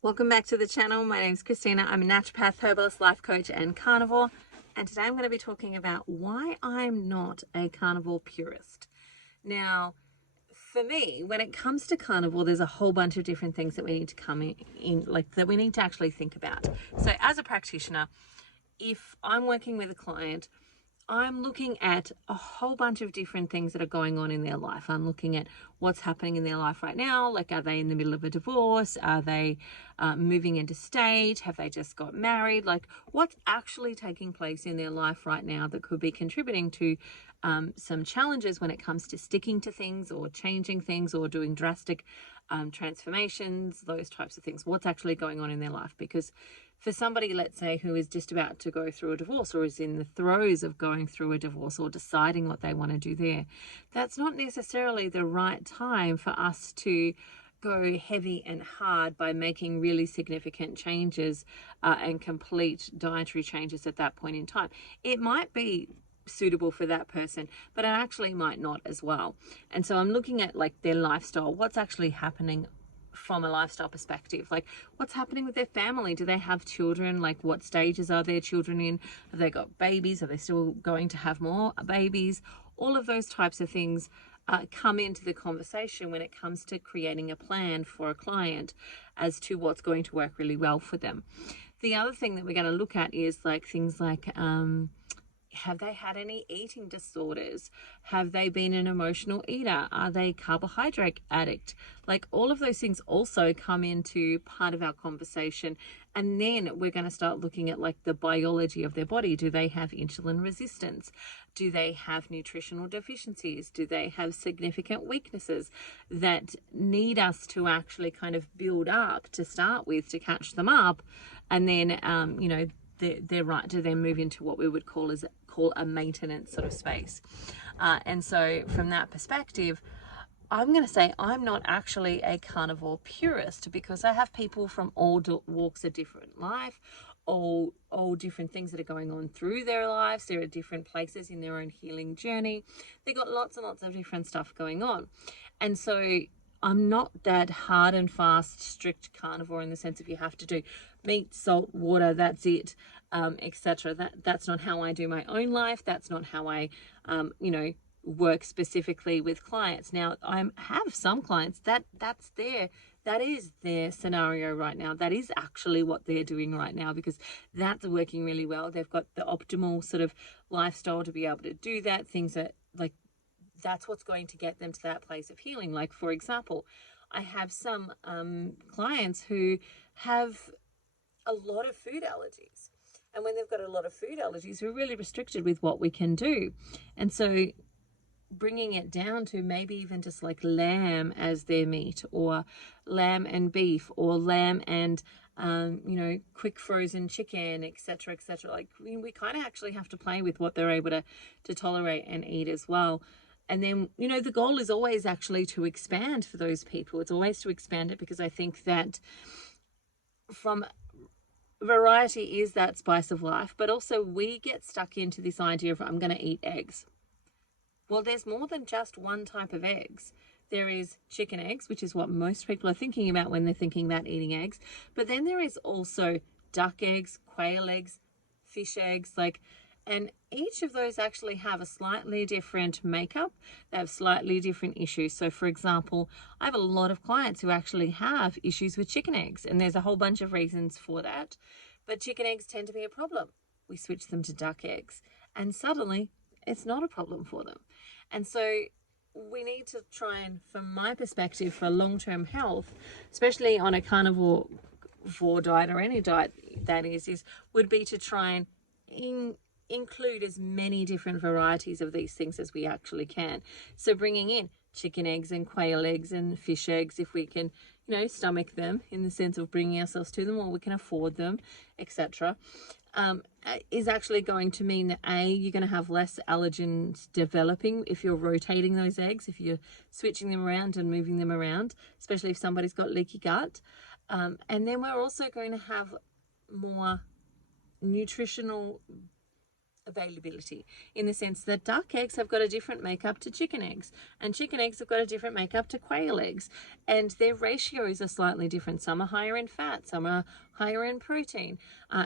Welcome back to the channel. My name is Christina. I'm a naturopath, herbalist, life coach, and carnivore. And today I'm going to be talking about why I'm not a carnivore purist. Now, for me, when it comes to carnivore, there's a whole bunch of different things that we need to come in like that we need to actually think about. So as a practitioner, if I'm working with a client, I'm looking at a whole bunch of different things that are going on in their life. I'm looking at what's happening in their life right now. Like, are they in the middle of a divorce? Are they moving into state? Have they just got married? Like, what's actually taking place in their life right now that could be contributing to some challenges when it comes to sticking to things or changing things or doing drastic transformations, those types of things. What's actually going on in their life? Because for somebody, let's say, who is just about to go through a divorce or is in the throes of going through a divorce or deciding what they want to do there, that's not necessarily the right time for us to go heavy and hard by making really significant changes and complete dietary changes at that point in time. It might be suitable for that person, but it actually might not as well. And so I'm looking at like their lifestyle, what's actually happening from a lifestyle perspective, like what's happening with their family. Do they have children? Like, what stages are their children in? Have they got babies? Are they still going to have more babies? All of those types of things come into the conversation when it comes to creating a plan for a client as to what's going to work really well for them. The other thing that we're going to look at is like things like have they had any eating disorders? Have they been an emotional eater? Are they carbohydrate addict? Like, all of those things also come into part of our conversation. And then we're going to start looking at like the biology of their body. Do they have insulin resistance? Do they have nutritional deficiencies? Do they have significant weaknesses that need us to actually kind of build up to start with to catch them up? And then, they're right to then move into what we would call a maintenance sort of space. And so from that perspective, I'm going to say I'm not actually a carnivore purist, because I have people from all walks of different life, all different things that are going on through their lives. They're at different places in their own healing journey. They got lots and lots of different stuff going on. And so I'm not that hard and fast, strict carnivore in the sense of you have to do meat, salt, water, that's it, etc. That's not how I do my own life. That's not how I, work specifically with clients. Now, I have some clients that is their scenario right now. That is actually what they're doing right now, because that's working really well. They've got the optimal sort of lifestyle to be able to do that. Things that like, that's what's going to get them to that place of healing. Like, for example, I have some clients who have a lot of food allergies. And when they've got a lot of food allergies, we're really restricted with what we can do. And so bringing it down to maybe even just like lamb as their meat, or lamb and beef, or lamb and quick frozen chicken, etc., etc. Like, we kind of actually have to play with what they're able to tolerate and eat as well. And then, the goal is always actually to expand for those people. It's always to expand it, because I think that from variety is that spice of life, but also we get stuck into this idea of, I'm going to eat eggs. Well, there's more than just one type of eggs. There is chicken eggs, which is what most people are thinking about when they're thinking about eating eggs. But then there is also duck eggs, quail eggs, fish eggs, and each of those actually have a slightly different makeup. They have slightly different issues. So, for example, I have a lot of clients who actually have issues with chicken eggs, and there's a whole bunch of reasons for that. But chicken eggs tend to be a problem. We switch them to duck eggs, and suddenly it's not a problem for them. And so we need to try and, from my perspective, for long-term health, especially on a carnivore diet or any diet that would be to try and include as many different varieties of these things as we actually can. So bringing in chicken eggs and quail eggs and fish eggs, if we can, stomach them, in the sense of bringing ourselves to them, or we can afford them, etc., is actually going to mean that you're going to have less allergens developing if you're rotating those eggs, if you're switching them around and moving them around, especially if somebody's got leaky gut. And then we're also going to have more nutritional availability, in the sense that duck eggs have got a different makeup to chicken eggs, and chicken eggs have got a different makeup to quail eggs, and their ratios are slightly different. Some are higher in fat, some are higher in protein,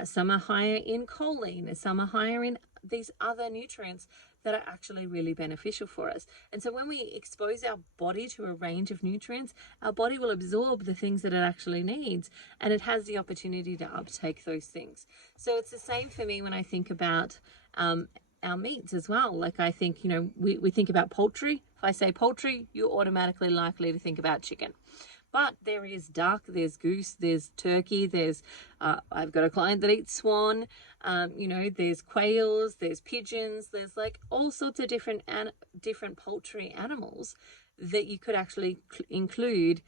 some are higher in choline, some are higher in these other nutrients that are actually really beneficial for us. And so when we expose our body to a range of nutrients, our body will absorb the things that it actually needs, and it has the opportunity to uptake those things. So it's the same for me when I think about our meats as well. Like, I think, we think about poultry. If I say poultry, you're automatically likely to think about chicken. But there is duck, there's goose, there's turkey, there's, I've got a client that eats swan, there's quails, there's pigeons, there's like all sorts of different poultry animals that you could actually include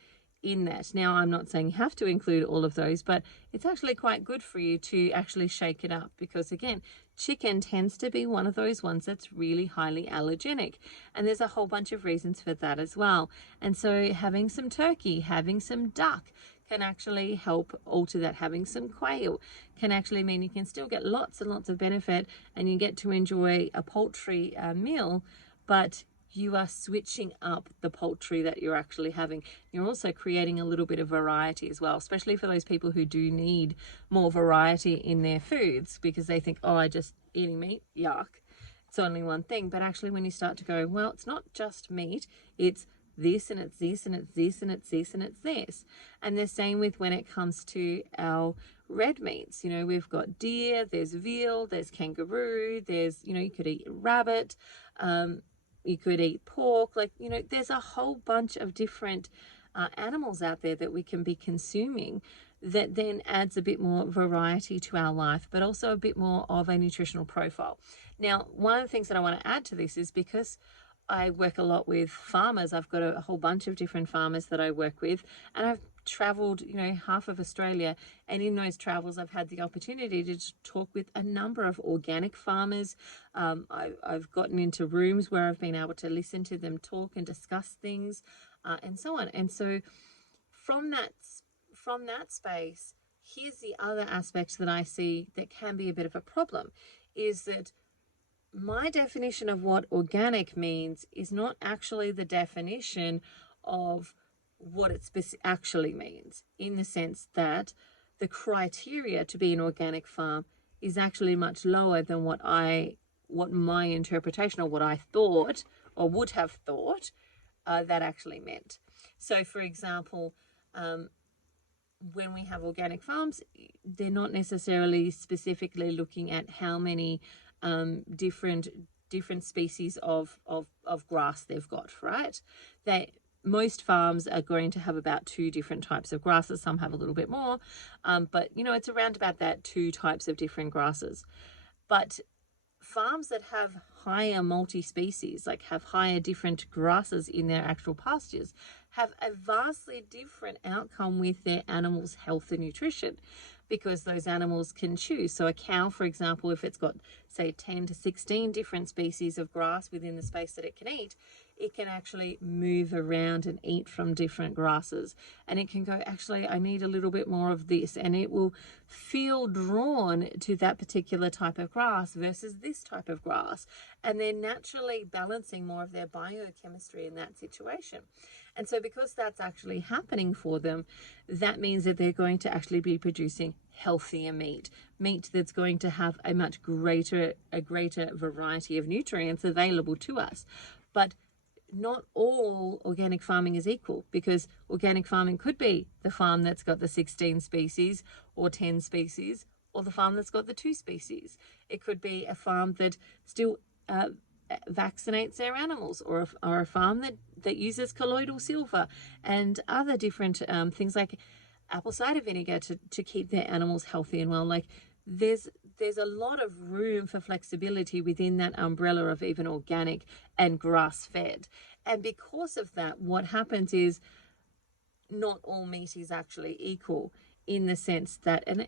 in that. Now, I'm not saying you have to include all of those, but it's actually quite good for you to actually shake it up, because again, chicken tends to be one of those ones that's really highly allergenic, and there's a whole bunch of reasons for that as well. And so having some turkey, having some duck can actually help alter that. Having some quail can actually mean you can still get lots and lots of benefit, and you get to enjoy a poultry meal, but you are switching up the poultry that you're actually having. You're also creating a little bit of variety as well, especially for those people who do need more variety in their foods, because they think, oh, I just eating meat, yuck, it's only one thing. But actually, when you start to go, well, it's not just meat, it's this and it's this and it's this and it's this and it's this. And the same with when it comes to our red meats. We've got deer, there's veal, there's kangaroo, there's, you could eat rabbit, you could eat pork, there's a whole bunch of different animals out there that we can be consuming, that then adds a bit more variety to our life, but also a bit more of a nutritional profile. Now, one of the things that I want to add to this is, because I work a lot with farmers, I've got a whole bunch of different farmers that I work with, and I've traveled, half of Australia, and in those travels I've had the opportunity to talk with a number of organic farmers. I've gotten into rooms where I've been able to listen to them talk and discuss things, and so on. And so from that space, here's the other aspect that I see that can be a bit of a problem, is that my definition of what organic means is not actually the definition of what it actually means, in the sense that the criteria to be an organic farm is actually much lower than what my interpretation, or what I thought or would have thought that actually meant. So for example, when we have organic farms, they're not necessarily specifically looking at how many different species of grass they've got, right? Most farms are going to have about 2 different types of grasses. Some have a little bit more, but it's around about that 2 types of different grasses. But farms that have higher multi-species, like have higher different grasses in their actual pastures, have a vastly different outcome with their animals' health and nutrition, because those animals can choose. So a cow, for example, if it's got, say, 10 to 16 different species of grass within the space that it can eat, it can actually move around and eat from different grasses. And it can go, actually, I need a little bit more of this. And it will feel drawn to that particular type of grass versus this type of grass. And they're naturally balancing more of their biochemistry in that situation. And so because that's actually happening for them, that means that they're going to actually be producing healthier meat that's going to have a much greater variety of nutrients available to us. But not all organic farming is equal, because organic farming could be the farm that's got the 16 species or 10 species, or the farm that's got the 2 species. It could be a farm that still vaccinates their animals, or a farm that uses colloidal silver and other different things like apple cider vinegar to keep their animals healthy and well. Like, there's a lot of room for flexibility within that umbrella of even organic and grass-fed. And because of that, what happens is not all meat is actually equal, in the sense that, and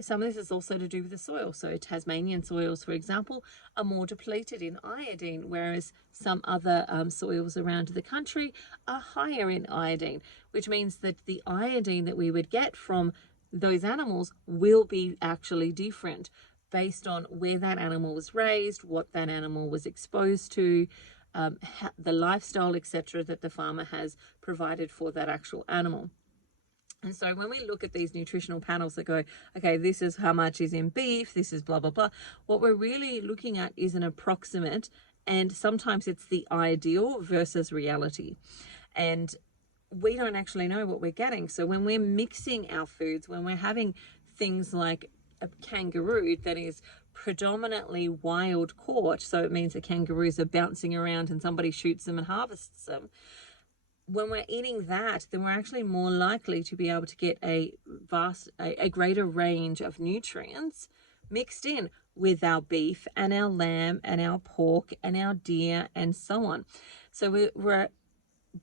some of this is also to do with the soil. So Tasmanian soils, for example, are more depleted in iodine, whereas some other soils around the country are higher in iodine, which means that the iodine that we would get from those animals will be actually different. based on where that animal was raised, what that animal was exposed to, the lifestyle, etc., that the farmer has provided for that actual animal. And so when we look at these nutritional panels that go, okay, this is how much is in beef, this is blah, blah, blah, what we're really looking at is an approximate, and sometimes it's the ideal versus reality. And we don't actually know what we're getting. So when we're mixing our foods, when we're having things like a kangaroo that is predominantly wild caught, so it means the kangaroos are bouncing around and somebody shoots them and harvests them, when we're eating that, then we're actually more likely to be able to get a greater range of nutrients mixed in with our beef and our lamb and our pork and our deer and so on. So we're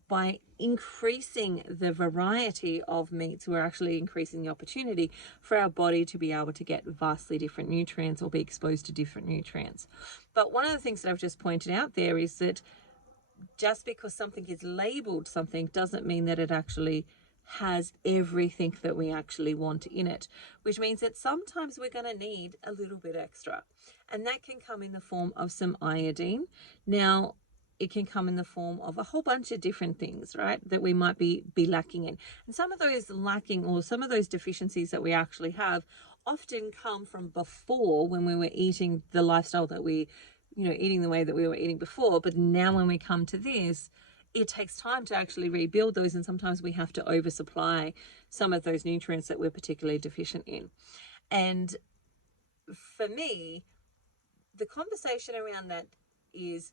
by increasing the variety of meats, we're actually increasing the opportunity for our body to be able to get vastly different nutrients or be exposed to different nutrients. But one of the things that I've just pointed out there is that just because something is labeled something doesn't mean that it actually has everything that we actually want in it, which means that sometimes we're going to need a little bit extra. And that can come in the form of some iodine. Now, it can come in the form of a whole bunch of different things, right, that we might be lacking in. And some of those lacking, or some of those deficiencies that we actually have, often come from before, when we were eating the lifestyle that we, eating the way that we were eating before. But now when we come to this, it takes time to actually rebuild those, and sometimes we have to oversupply some of those nutrients that we're particularly deficient in. And for me, the conversation around that is,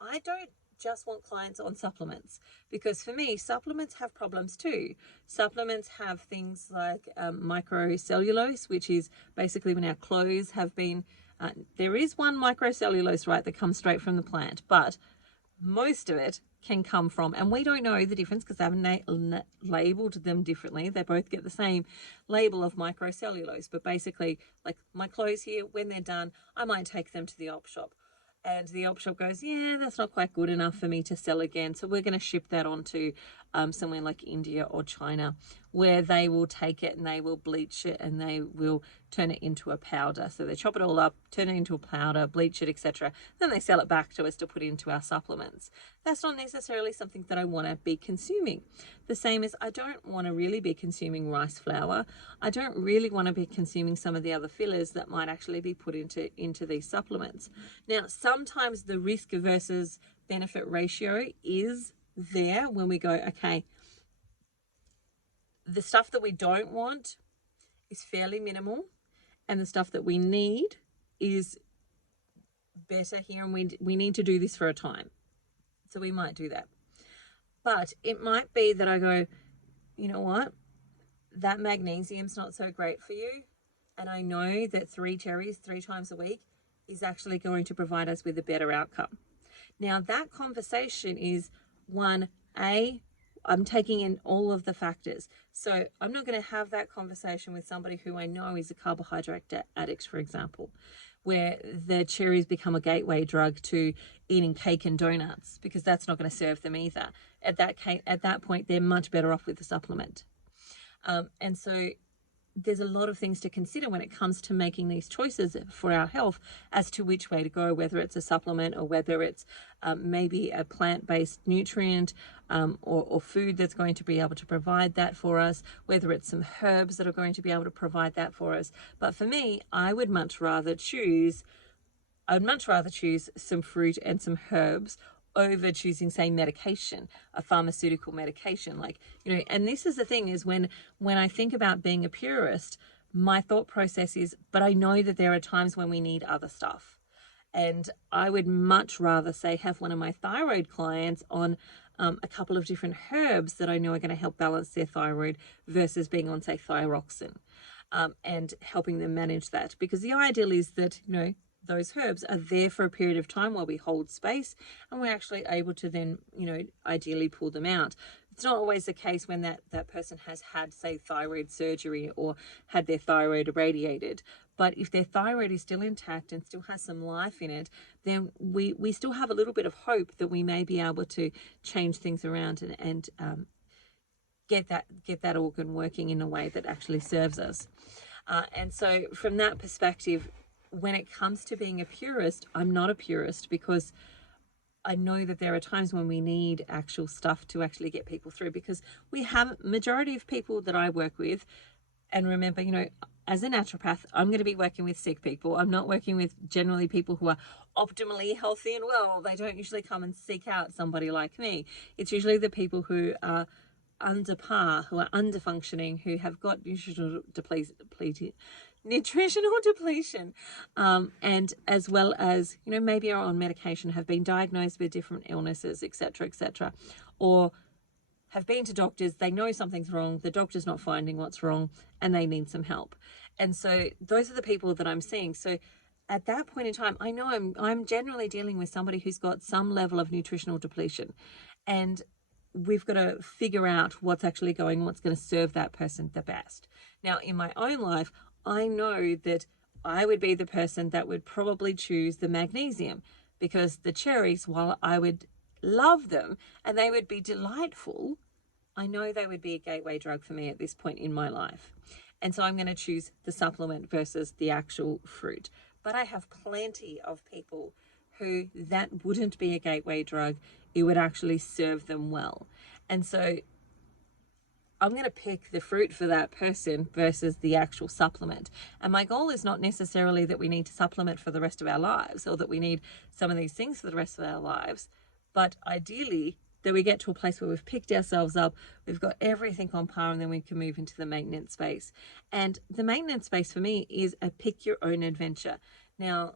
I don't just want clients on supplements, because for me, supplements have problems too. Supplements have things like microcellulose, which is basically when our clothes have been, there is one microcellulose, right, that comes straight from the plant, but most of it can come from, and we don't know the difference because they haven't labeled them differently. They both get the same label of microcellulose, but basically, like my clothes here, when they're done, I might take them to the op shop. And the op shop goes, yeah, that's not quite good enough for me to sell again. So we're going to ship that on to somewhere like India or China, where they will take it and they will bleach it and they will turn it into a powder. So they chop it all up, turn it into a powder, bleach it, etc. Then they sell it back to us to put into our supplements. That's not necessarily something that I want to be consuming. The same as I don't want to really be consuming rice flour. I don't really want to be consuming some of the other fillers that might actually be put into these supplements. Now, sometimes the risk versus benefit ratio is there when we go, okay, the stuff that we don't want is fairly minimal, and the stuff that we need is better here, and we need to do this for a time. So we might do that. But it might be that I go, you know what, that magnesium's not so great for you, and I know that 3 cherries 3 times a week is actually going to provide us with a better outcome. Now, that conversation is I'm taking in all of the factors. So I'm not going to have that conversation with somebody who I know is a carbohydrate addict, for example, where the cherries become a gateway drug to eating cake and donuts, because that's not going to serve them either. At that point, they're much better off with the supplement. And so there's a lot of things to consider when it comes to making these choices for our health as to which way to go, whether it's a supplement or whether it's maybe a plant-based nutrient or food that's going to be able to provide that for us, whether it's some herbs that are going to be able to provide that for us. But for me, I would much rather choose some fruit and some herbs over choosing, say, medication, a pharmaceutical medication. And this is the thing, is when I think about being a purist, my thought process is, but I know that there are times when we need other stuff. And I would much rather, say, have one of my thyroid clients on a couple of different herbs that I know are going to help balance their thyroid versus being on, say, thyroxine, and helping them manage that. Because the ideal is that, those herbs are there for a period of time while we hold space, and we're actually able to then, ideally pull them out. It's not always the case when that person has had, say, thyroid surgery or had their thyroid irradiated. But if their thyroid is still intact and still has some life in it, then we still have a little bit of hope that we may be able to change things around and get that organ working in a way that actually serves us. And so from that perspective, when it comes to being a purist, I'm not a purist, because I know that there are times when we need actual stuff to actually get people through, because we have majority of people that I work with. And remember, as a naturopath, I'm going to be working with sick people. I'm not working with generally people who are optimally healthy and well. They don't usually come and seek out somebody like me. It's usually the people who are under par, who are under functioning, who have got nutritional depletion, and as well as, maybe are on medication, have been diagnosed with different illnesses, etc., or have been to doctors, they know something's wrong, the doctor's not finding what's wrong, and they need some help. And so those are the people that I'm seeing. So at that point in time, I know I'm generally dealing with somebody who's got some level of nutritional depletion, and we've got to figure out what's actually going, what's going to serve that person the best. Now, in my own life, I know that I would be the person that would probably choose the magnesium, because the cherries, while I would love them and they would be delightful, I know they would be a gateway drug for me at this point in my life. And so I'm going to choose the supplement versus the actual fruit. But I have plenty of people who that wouldn't be a gateway drug. It would actually serve them well. And so I'm going to pick the fruit for that person versus the actual supplement. And my goal is not necessarily that we need to supplement for the rest of our lives, or that we need some of these things for the rest of our lives. But ideally, that we get to a place where we've picked ourselves up, we've got everything on par, and then we can move into the maintenance space. And the maintenance space for me is a pick your own adventure. Now,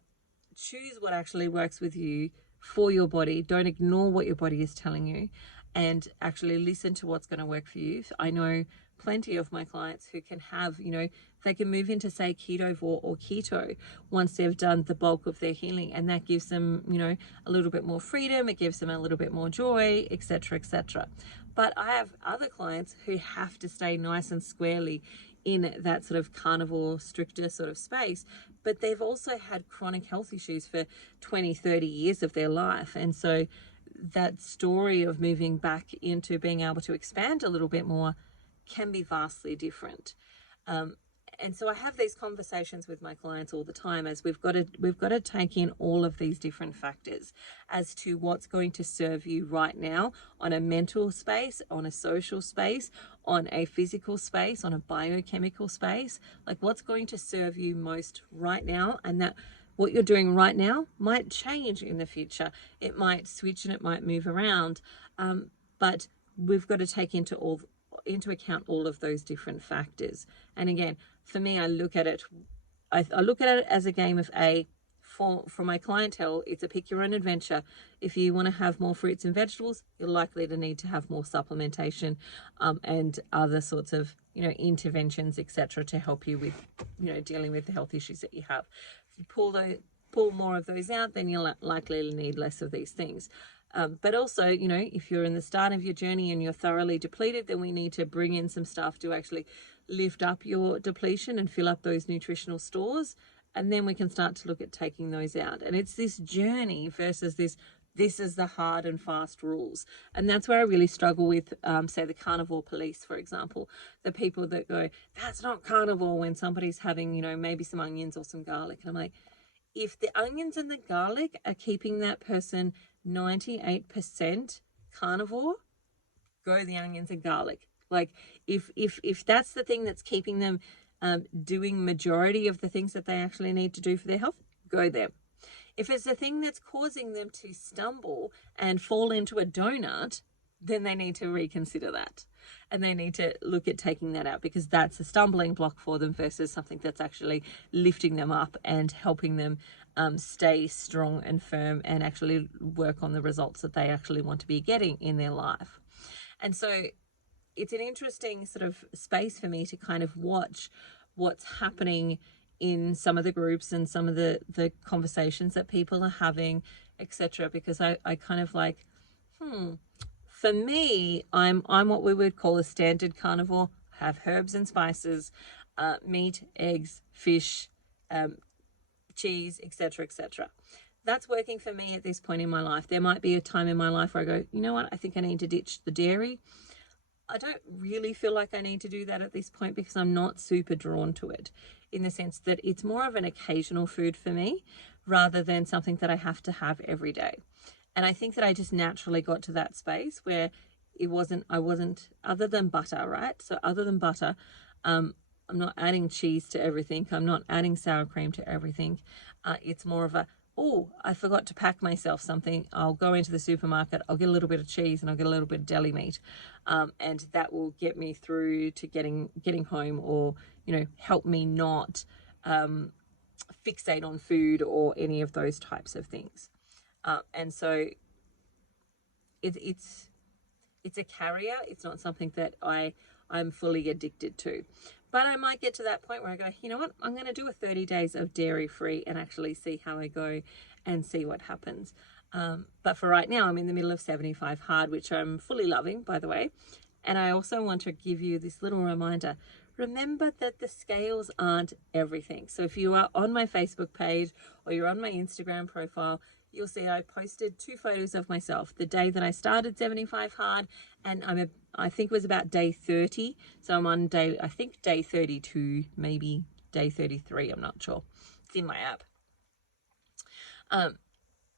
choose what actually works with you for your body. Don't ignore what your body is telling you, and actually listen to what's going to work for you. I know plenty of my clients who can have, they can move into, say, carnivore or keto once they've done the bulk of their healing, and that gives them, a little bit more freedom, it gives them a little bit more joy, etc. But I have other clients who have to stay nice and squarely in that sort of carnivore, stricter sort of space, but they've also had chronic health issues for 20-30 years of their life. And so that story of moving back into being able to expand a little bit more can be vastly different. And so I have these conversations with my clients all the time, as we've got to take in all of these different factors as to what's going to serve you right now, on a mental space, on a social space, on a physical space, on a biochemical space. Like, what's going to serve you most right now, and that what you're doing right now might change in the future. It might switch and it might move around, but we've got to take into account all of those different factors. And again, for me, I look at it as a game of for my clientele, it's a pick your own adventure. If you want to have more fruits and vegetables, you're likely to need to have more supplementation, and other sorts of, interventions, etc., to help you with, dealing with the health issues that you have. If you pull more of those out, then you're likely to need less of these things. But also, if you're in the start of your journey and you're thoroughly depleted, then we need to bring in some stuff to actually lift up your depletion and fill up those nutritional stores. And then we can start to look at taking those out. And it's this journey versus this is the hard and fast rules. And that's where I really struggle with, say, the carnivore police, for example. The people that go, that's not carnivore, when somebody's having, maybe some onions or some garlic. And I'm like, if the onions and the garlic are keeping that person 98% carnivore, go the onions and garlic. Like, if that's the thing that's keeping them doing majority of the things that they actually need to do for their health, go them. If it's the thing that's causing them to stumble and fall into a donut, then they need to reconsider that. And they need to look at taking that out, because that's a stumbling block for them versus something that's actually lifting them up and helping them stay strong and firm and actually work on the results that they actually want to be getting in their life. And so it's an interesting sort of space for me to kind of watch what's happening in some of the groups and some of the conversations that people are having, etc. Because I kind of like, for me, I'm what we would call a standard carnivore. Have herbs and spices, meat, eggs, fish, cheese, etc. That's working for me at this point in my life. There might be a time in my life where I go, you know what, I think I need to ditch the dairy. I don't really feel like I need to do that at this point because I'm not super drawn to it, in the sense that it's more of an occasional food for me rather than something that I have to have every day. And I think that I just naturally got to that space where I wasn't, other than butter, right? So other than butter, I'm not adding cheese to everything. I'm not adding sour cream to everything. It's more of a, oh, I forgot to pack myself something. I'll go into the supermarket, I'll get a little bit of cheese and I'll get a little bit of deli meat. And that will get me through to getting home, or, help me not fixate on food or any of those types of things. And so it's a carrier. It's not something that I'm fully addicted to. But I might get to that point where I go, you know what, I'm going to do a 30 days of dairy free and actually see how I go and see what happens. But for right now, I'm in the middle of 75 hard, which I'm fully loving, by the way. And I also want to give you this little reminder. Remember that the scales aren't everything. So if you are on my Facebook page or you're on my Instagram profile, you'll see I posted 2 photos of myself the day that I started 75 hard, and I think it was about day 30. So I'm on day 32, maybe day 33. I'm not sure. It's in my app.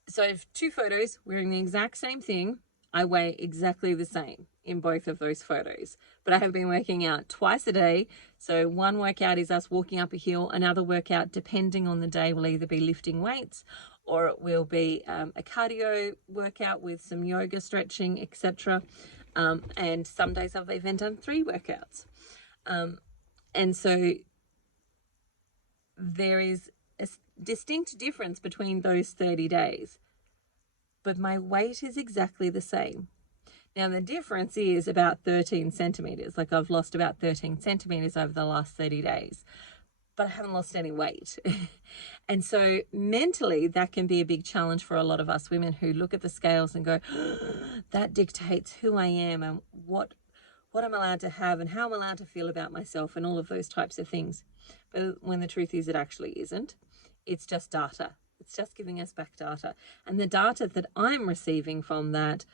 So I have 2 photos wearing the exact same thing. I weigh exactly the same in both of those photos, but I have been working out twice a day. So one workout is us walking up a hill. Another workout, depending on the day, will either be lifting weights, or it will be a cardio workout with some yoga, stretching, etc. And some days I've even done 3 workouts. And so there is a distinct difference between those 30 days, but my weight is exactly the same. Now the difference is about 13 centimeters. Like I've lost about 13 centimeters over the last 30 days, but I haven't lost any weight. And so mentally, that can be a big challenge for a lot of us women who look at the scales and go, that dictates who I am and what I'm allowed to have and how I'm allowed to feel about myself and all of those types of things. But when the truth is, it actually isn't. It's just data. It's just giving us back data. And the data that I'm receiving from that,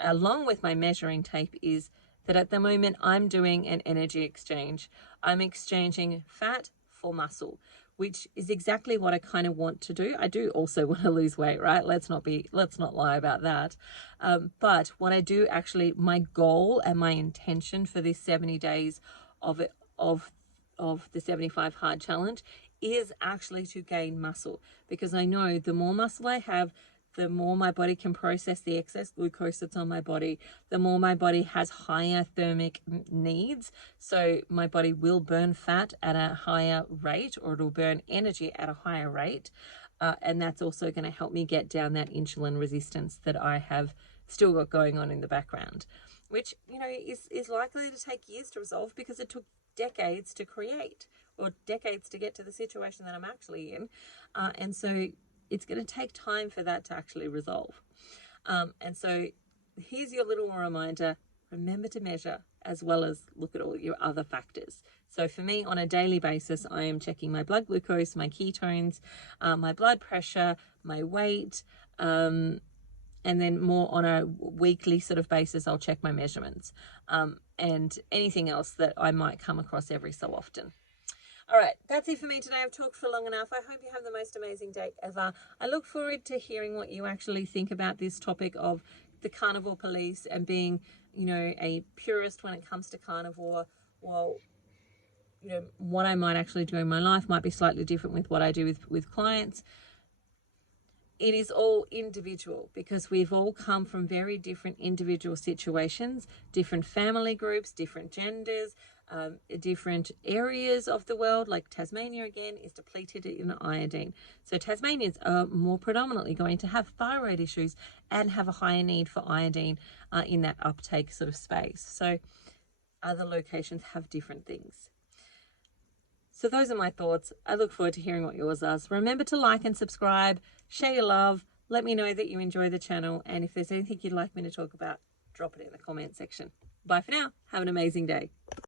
along with my measuring tape, is that at the moment I'm doing an energy exchange. I'm exchanging fat for muscle, which is exactly what I kind of want to do. I do also want to lose weight, right? Let's not lie about that. But what I do actually, my goal and my intention for this 70 days of the 75 hard challenge is actually to gain muscle, because I know the more muscle I have, the more my body can process the excess glucose that's on my body, the more my body has higher thermic needs. So my body will burn fat at a higher rate, or it'll burn energy at a higher rate. And that's also going to help me get down that insulin resistance that I have still got going on in the background, which, is likely to take years to resolve, because it took decades to create, or decades to get to the situation that I'm actually in. And so it's going to take time for that to actually resolve. And so here's your little reminder. Remember to measure as well as look at all your other factors. So for me, on a daily basis, I am checking my blood glucose, my ketones, my blood pressure, my weight, and then more on a weekly sort of basis, I'll check my measurements, and anything else that I might come across every so often. All right, that's it for me today. I've talked for long enough. I hope you have the most amazing day ever. I look forward to hearing what you actually think about this topic of the carnivore police and being, a purist when it comes to carnivore. Well, what I might actually do in my life might be slightly different with what I do with clients. It is all individual, because we've all come from very different individual situations, different family groups, different genders, different areas of the world. Like Tasmania, again, is depleted in iodine. So Tasmanians are more predominantly going to have thyroid issues and have a higher need for iodine in that uptake sort of space. So other locations have different things. So those are my thoughts. I look forward to hearing what yours are. Remember to like and subscribe, share your love, let me know that you enjoy the channel, and if there's anything you'd like me to talk about, drop it in the comment section. Bye for now. Have an amazing day.